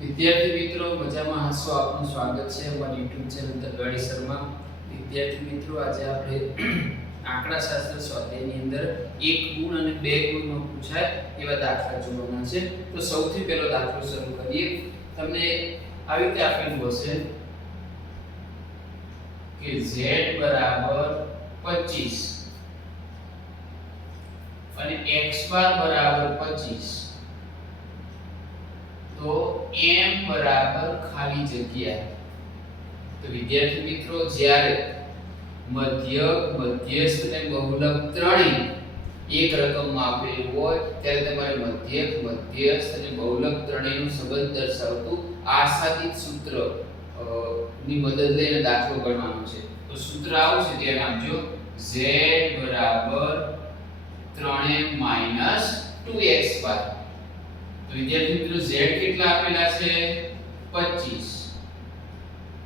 વિદ્યાર્થી મિત્રો મજામાં હશો? આપનું સ્વાગત છે અમારી YouTube ચેનલ તરગાડી શર્મા. વિદ્યાર્થી મિત્રો આજે આપણે આંકડાશાસ્ત્ર સ્વાધ્યાયની અંદર એક ગુણ અને બે ગુણમાં પૂછાય એવા દાખલા જોવાના છે. તો સૌથી પહેલો દાખલો શરૂ કરીએ. તમને આવી રીતે આપેલું હશે કે z બરાબર 25 અને x બાર બરાબર 25 તો m બરાબર ખાલી જગ્યા. તો વિદ્યાર્થી મિત્રો જ્યારે મધ્યક, મધ્યસ્થ અને બહુલક ત્રણેય એક રકમમાં આપેલું હોય ત્યારે તમારે મધ્યક, મધ્યસ્થ અને બહુલક ત્રણેયનો સંબંધ દર્શાવતું આશાતીત સૂત્ર ની મદદ લઈને દાખલો ગણવાનો છે. તો સૂત્ર આવું છે, ધ્યાન આપજો. z બરાબર 3m - 2x બાર. તો વિદ્યાર્થી મિત્રો z કેટલા આપેલા છે? 25.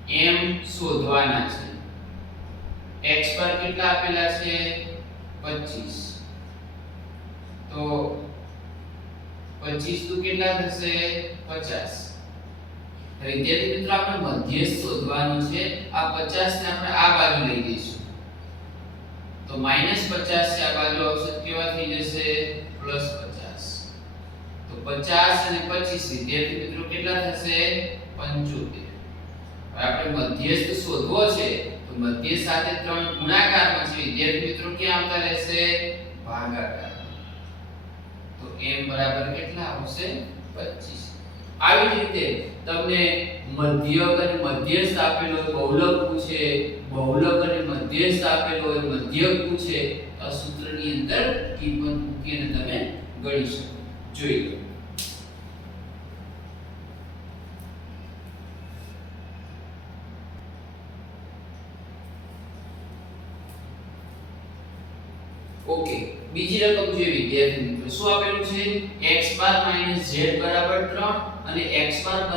m શોધવાના છે. x બાર કેટલા આપેલા છે? 25. તો 25 તો કેટલા થશે? 50. વિદ્યાર્થી મિત્રો આપણે મધ્યસ્થ શોધવાનું છે. આ 50 ને આપણે આ બાજુ લઈ જઈશું તો -50 છે, આ બાજુ આવશે કેવા થઈ જશે? +50. તો 50 અને 25 વિદ્યાર્થી મિત્રો કેટલા થશે? 75. હવે આપણે મધ્યસ્થ શોધવો છે તો મધ્યસ્થ સાથે 3 ગુણાકારમાં છે. વિદ્યાર્થી મિત્રો ક્યાં આવતા રહેશે? ભાગાકાર. તો m બરાબર કેટલા આવશે? 25. આવી જ રીતે તમને મધ્યક અને મધ્યસ્થ આપેલો હોય, બહુલક પૂછે, બહુલક અને મધ્યસ્થ આપેલો હોય, મધ્યક પૂછે, તો આ સૂત્રની અંદર કિંમત મૂકીને તમે ગણી શકો. જોઈ લો. ઓકે, બીજી રકમ જોઈએ વિદ્યાર્થી મિત્રો. શું આપેલું છે? x બાર - z બરાબર 3 અને x બાર -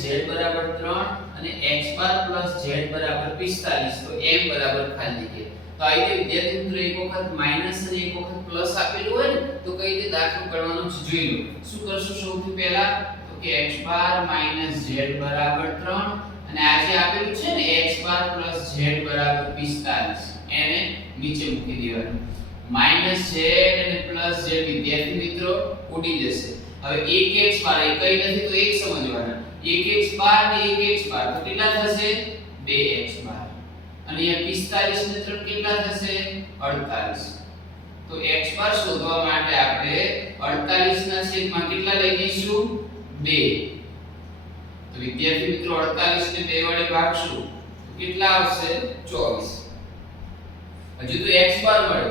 z બરાબર 3 અને x બાર + z બરાબર 45. તો m બરાબર ખાલી જગ્યા. તો આ રીતે વિદ્યાર્થી મિત્રો એક વખત માઈનસ અને એક વખત પ્લસ આપેલું હોય ને તો કઈ રીતે દાખલો ગણવાનો છે જોઈ લો. શું કરશું સૌથી પહેલા? તો કે x બાર - z બરાબર 3 અને આ જે આપેલું છે ને x બાર + z બરાબર 45 એને નીચે મૂકી દેવાનું. -z અને +z વિદ્યાર્થી મિત્રો ઉડી જશે. હવે 1x બાર એ કઈ નથી તો 1 સમજવાના. 1x બાર ને 1x બાર તો કેટલા થશે? 2x બાર. અને અહીંયા 45 ને 3 કેટલા થશે? 48. તો x બાર શોધવા માટે આપણે 48 ના છેદમાં કેટલા લઈ જઈશું? 2. તો વિદ્યાર્થી મિત્રો 48 ને 2 વડે ભાગશું તો કેટલા આવશે? 24. હજુ તો x બાર મળ્યો,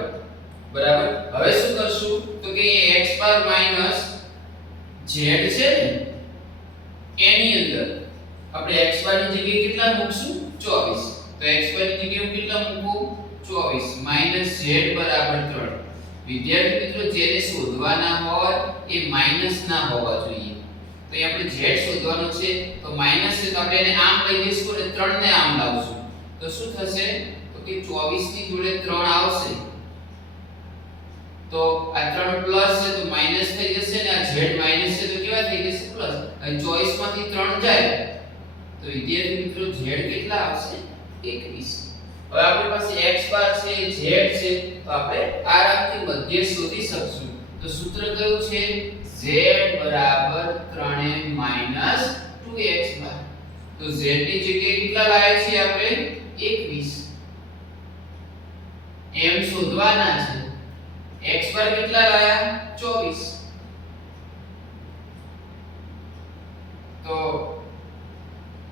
બરાબર. હવે શું કરશું? તો કે x બાર માઈનસ z છે ને એની અંદર આપણે x બાર ની જગ્યાએ કેટલા મૂકશું? 24. તો x બાર ની જગ્યાએ હું કેટલા મૂકું? 24 - z બરાબર 3. વિદ્યાર્થી મિત્રો જેને શોધવાના હોય એ માઈનસ ના હોવા જોઈએ. તો અહીં આપણે z શોધવાનો છે તો માઈનસ છે તો આપણે એને આમ લઈ જઈશું અને 3 ને આમ લાવશું તો શું થશે? તો કે 24 ની જોડે 3 આવશે તો આ 3 પ્લસ છે તો માઈનસ થઈ જશે ને આ z માઈનસ છે તો કેવા થઈ જશે? પ્લસ. અહીં 24 માંથી 3 જાય તો વિદ્યાર્થી મિત્રો z કેટલા આવશે? 21. હવે આપણી પાસે x બાર છે, z છે તો આપણે આરામથી મધ્ય શોધી શકશું. તો સૂત્ર કયું છે? z બરાબર 3m - 2x બાર. તો z ની જગ્યાએ કેટલા લાયા છીએ આપણે? 21. m શોધવાના છે. x બાર કેટલા લાયા? 24. તો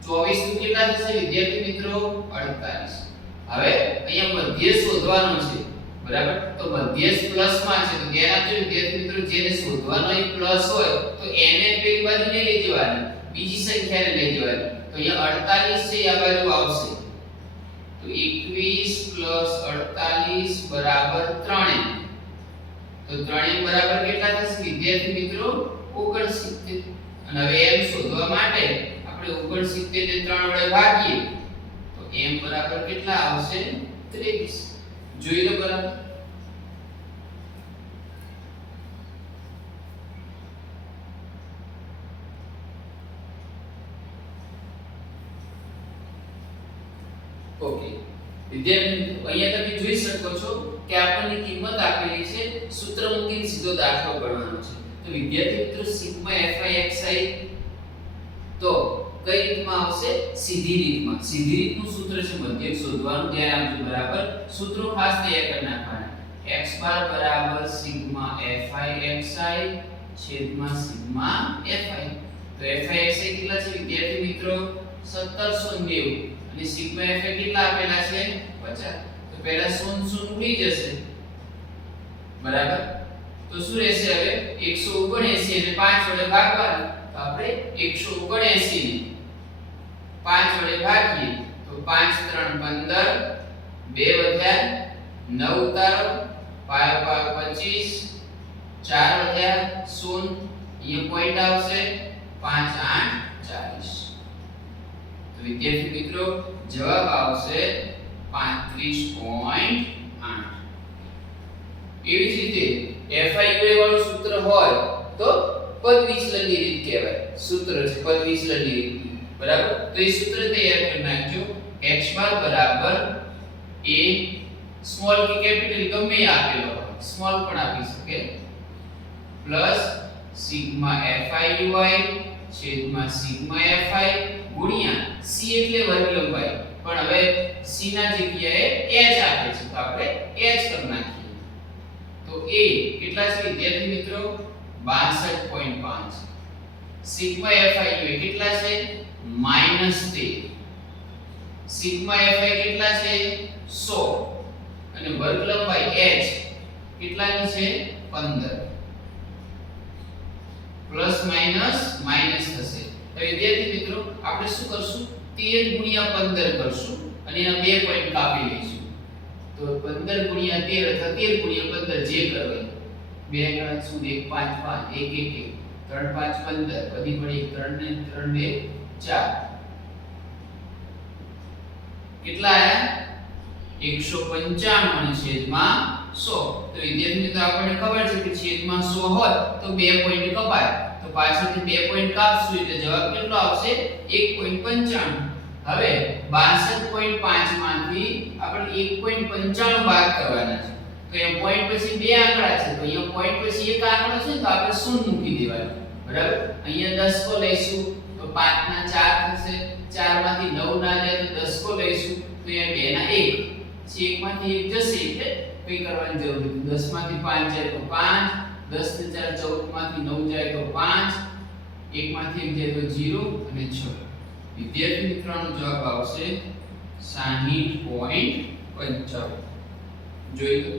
24 નું કેટલા થશે વિદ્યાર્થી મિત્રો? 48. હવે અહીંયા મધ્ય શોધવાનો છે, બરાબર. તો મધ્યસ્થ પ્લસ માં છે તો ધ્યાન આપજો વિદ્યાર્થી મિત્રો જેને શોધવાનો એ પ્લસ હોય તો એને પેલી બાજુ નહીં લઈ જવાની, બીજી સંખ્યાને લઈ જવાની. તો અહીંયા 48 છે આ બાજુ આવશે તો 21 + 48 બરાબર 3m. તો 3m બરાબર કેટલા થશે વિદ્યાર્થી મિત્રો? 69. અને હવે m શોધવા માટે આપણે 69 ને 3 વડે ભાગીએ તો m બરાબર કેટલા આવશે? 23. જોઈ લો બરાબર. વિદ્યાર્થી અહીંયા તમે જોઈ શકો છો કે આપણને કિંમત આપેલી છે, સૂત્ર મૂકીને સીધો દાખલો ગણવાનો છે. તો વિદ્યાર્થી મિત્રો સિગ્મા fi xi તો કઈ રીતમાં આવશે? સીધી રીતમાં. સીધી રીતનું સૂત્ર છે મધ્યક શોધવાનું, ધ્યાન આપજો બરાબર. સૂત્રો ખાસ તૈયાર કરી નાખવાના. x બાર બરાબર સિગ્મા fi xi છેદમાં સિગ્મા fi. તો fi xi કેટલા છે વિદ્યાર્થી મિત્રો? 1790 અને સિગ્મા fi કેટલા આપેલા છે? 50. તો પહેલા 0 ઉડી જશે બરાબર. તો શું રહેશે હવે? 179 અને 5 વડે ભાગવાનું. તો આપણે 179 ને 5 વડે ભાગીએ તો 5 3 15, 2 વધ્યા 9 ઉતારો 5 25, 4 વધ્યા 0, અહીંયા પોઈન્ટ આવશે 5 8 40. તો વિદ્યાર્થી મિત્રો જવાબ આવશે 35.8. એવી જ રીતે FIUA વાળું સૂત્ર હોય તો પદ વિચલનની રીત કહેવાય. સૂત્ર છે પદ વિચલનની રીત બરાબર. તો એ સૂત્ર તૈયાર કરી નાખજો. x બાર બરાબર a સ્મોલ કે કેપિટલ ગમે એ આપેલો હોય, સ્મોલ પણ આપી શકે, પ્લસ સિગ્મા FIUI છેદમાં સિગ્મા fi ગુણ્યા c એટલે વર્ગ લંબાઈ, પણ હવે c ના જગ્યાએ h આપે છે તો આપણે h કરી નાખીએ. તો a કેટલા છે વિદ્યાર્થી મિત્રો? 62.5. સિગ્મા FIUA કેટલા છે? -13. સિગ્મા fi કેટલા છે? 100 અને વર્ગ લંબાઈ h કેટલાની છે? 15. પ્લસ માઈનસ થશે. તો વિદ્યાર્થી મિત્રો આપણે શું કરશું? 13 ગુણ્યા 15 કરશું અને એના બે પોઈન્ટ કાપી લઈશું. તો 15 ગુણ્યા 13 અથવા 13 ગુણ્યા 15 જે કરવાય. બે ગણા શું? 1 5 5 1 1 1 3 5 15 બધી પડી 3 ને 3 2 4. કેટલા આયા? 195 અને છેદમાં 100. તો વિદ્યાર્થી મિત્રો આપણને ખબર છે કે છેદમાં 100 હોય તો બે પોઈન્ટ કપાય. તો પાછળથી બે પોઈન્ટ કાપશું એટલે જવાબ કેટલો આવશે? 1.95. હવે 62.5 માંથી આપણે 1.95 બાદ કરવાના છે. તો અહીંયા પોઈન્ટ પછી બે આંકડા છે, તો અહીંયા પોઈન્ટ પછી એક આંકડો છે તો આપણે 0 મૂકી દેવાનું બરાબર. અહીંયા દસકો લઈશું તો 5 ના 4 થશે, 4 માંથી 9 ના જાય તો દસકો લઈશું તો અહીંયા 2 ના 1 છે, 1 માંથી 1 જશે એટલે કઈ કરવાની જરૂર નથી. 10 માંથી 5 જાય તો 5, 10 ને 4 14 માંથી 9 જાય તો 5, 1 માંથી 1 જાય તો 0 અને 6. વિદ્યાર્થી મિત્રોનો જવાબ આવશે 60.55. જોઈ લો.